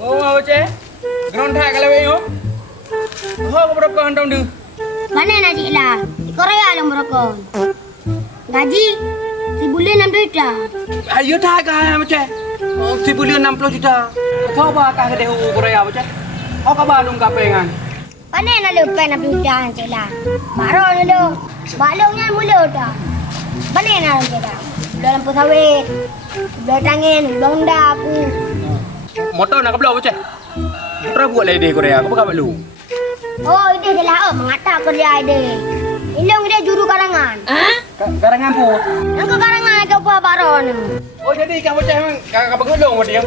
Oh, apa ceh? Ground thak kalau ini oh. Oh, berapa handong tu? Mana nak cik lah? Di Korea lah merokok. Gaji sebulan 6 juta. Ayo thak kah macam? Oh, sebulan 60 juta. Kau apa kah kedai Korea macam? Kau kabar dong kapengan? Mana nak lupa 6 juta cik lah? Baru dulu. Balongnya mula dah. Mana nak cik lah? Udah lampu sawit. Udah tangin. Udah honda aku. Motor nak ke belah macam? Putra buat lah ide Korea. Kau apa lu? Oh, ide je lah. Oh, mengata kerja ide. Ilong dia juru karangan. Garangan pu. Yang ke karangan ke apa baru ni? Oh, jadi kau macam memang kau bengulung dia.